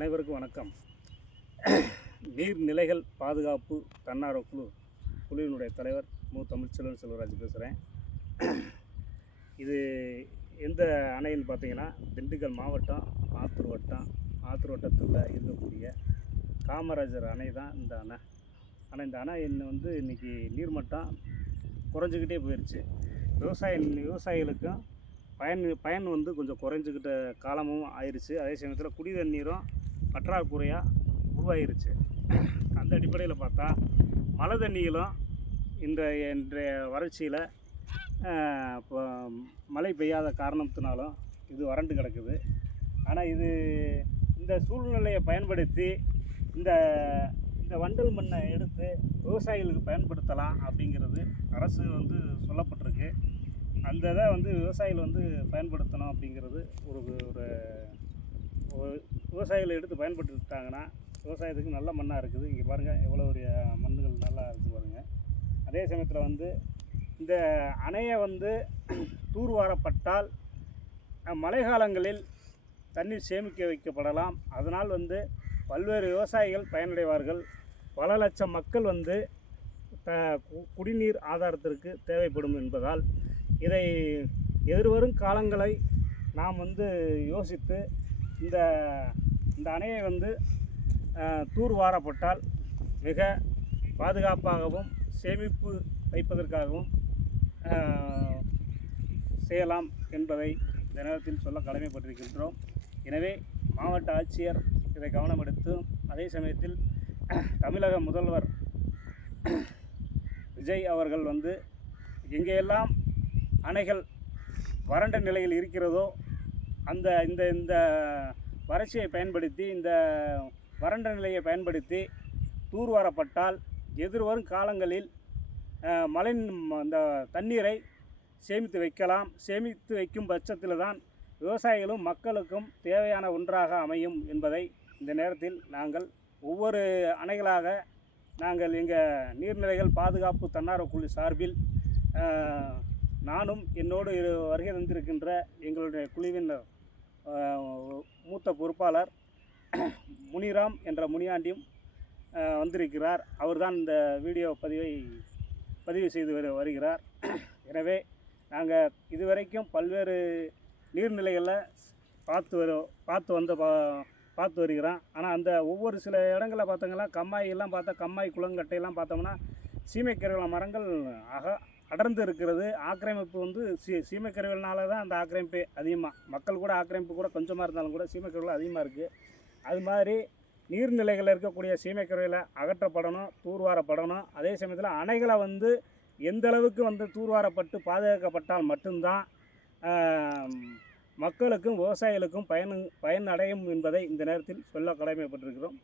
அனைவருக்கும் வணக்கம். நீர்நிலைகள் பாதுகாப்பு தன்னார்வ குழுவினுடைய தலைவர் மு. தமிழ்ச்செல்வன் செல்வராஜ் பேசுகிறேன். இது எந்த அணைன்னு பார்த்தீங்கன்னா, திண்டுக்கல் மாவட்டம் ஆத்தூர் வட்டத்தில் இருக்கக்கூடிய காமராஜர் அணை தான் இந்த அணை. ஆனால் இந்த அணை வந்து இன்றைக்கி நீர்மட்டம் குறைஞ்சிக்கிட்டே போயிடுச்சு. விவசாயிகளுக்கும் பயன் வந்து கொஞ்சம் குறைஞ்சிக்கிட்ட காலமும் ஆயிடுச்சு. அதே சமயத்தில் குடி தண்ணீரும் பற்றாக்குறையாக உருவாயிருச்சு. அந்த அடிப்படையில் பார்த்தா மழை தண்ணிகளும் இன்றைய வறட்சியில் இப்போ மழை பெய்யாத காரணத்தினாலும் இது வறண்டு கிடக்குது. ஆனால் இந்த சூழ்நிலையை பயன்படுத்தி இந்த வண்டல் மண்ணை எடுத்து விவசாயிகளுக்கு பயன்படுத்தலாம் அப்படிங்கிறது அரசு வந்து சொல்லப்பட்டிருக்கு. அந்த இதை வந்து விவசாயிகள் வந்து பயன்படுத்தணும் அப்படிங்கிறது ஒரு விவசாயிகளை எடுத்து பயன்படுத்திட்டாங்கன்னா விவசாயத்துக்கு நல்ல மண்ணாக இருக்குது. இங்கே பாருங்கள், எவ்வளோ ஒரு மண்ணுகள் நல்லா இருக்குது பாருங்கள். அதே சமயத்தில் வந்து இந்த அணையை வந்து தூர்வாரப்பட்டால் மழை காலங்களில் தண்ணீர் சேமிக்க வைக்கப்படலாம். அதனால் வந்து பல்வேறு விவசாயிகள் பயனடைவார்கள். பல லட்சம் மக்கள் வந்து குடிநீர் ஆதாரத்திற்கு தேவைப்படும் என்பதால் இதை எதிர்வரும் காலங்களை நாம் வந்து யோசித்து இந்த அணையை வந்து தூர்வாரப்பட்டால் மிக பாதுகாப்பாகவும் சேமிப்பு வைப்பதற்காகவும் செய்யலாம் என்பதை இந்த நேரத்தில் சொல்ல கடமைப்பட்டிருக்கின்றோம். எனவே மாவட்ட ஆட்சியர் இதை கவனம் எடுத்து, அதே சமயத்தில் தமிழக முதல்வர் விஜய் அவர்கள் வந்து எங்கெல்லாம் அணைகள் வறண்ட நிலையில் இருக்கிறதோ இந்த வறட்சியை பயன்படுத்தி, இந்த வறண்ட நிலையை பயன்படுத்தி தூர்வாரப்பட்டால் எதிர்வரும் காலங்களில் இந்த தண்ணீரை சேமித்து வைக்கலாம். சேமித்து வைக்கும் பட்சத்தில் தான் விவசாயிகளும் மக்களுக்கும் தேவையான ஒன்றாக அமையும் என்பதை இந்த நேரத்தில் நாங்கள் ஒவ்வொரு அணைகளாக நாங்கள் எங்கள் நீர்நிலைகள் பாதுகாப்பு தன்னார்வ குழு சார்பில் நானும் என்னோடு வருகை தந்திருக்கின்ற எங்களுடைய குழுவின் மூத்த பொறுப்பாளர் முனிராம் என்ற முனியாண்டியும் வந்திருக்கிறார். அவர்தான் இந்த வீடியோ பதிவு செய்து வருகிறார். எனவே நாங்கள் இதுவரைக்கும் பல்வேறு நீர்நிலைகளில் பார்த்து வருகிறோம். ஆனால் அந்த ஒவ்வொரு சில இடங்களில் பார்த்தோங்கன்னா கம்மாயெல்லாம் கம்மாய் குளங்கட்டையெல்லாம் பார்த்தோம்னா சீமைக்கருவேல மரங்கள் அடர்ந்து இருக்கிறது. ஆக்கிரமிப்பு வந்து சீமைக்கருவேலனால தான் அந்த ஆக்கிரமிப்பு அதிகமாக, மக்கள் கூட ஆக்கிரமிப்பு கூட கொஞ்சமாக இருந்தாலும் கூட சீமைக்கருவேல அதிகமாக இருக்குது. அது மாதிரி நீர்நிலைகளில் இருக்கக்கூடிய சீமைக்கருவேலை அகற்றப்படணும், தூர்வாரப்படணும். அதே சமயத்தில் அணைகளை வந்து எந்த அளவுக்கு வந்து தூர்வாரப்பட்டு பாதுகாக்கப்பட்டால் மட்டும்தான் மக்களுக்கும் விவசாயிகளுக்கும் பயன் அடையும் என்பதை இந்த நேரத்தில் சொல்ல கடமைப்பட்டிருக்கிறோம்.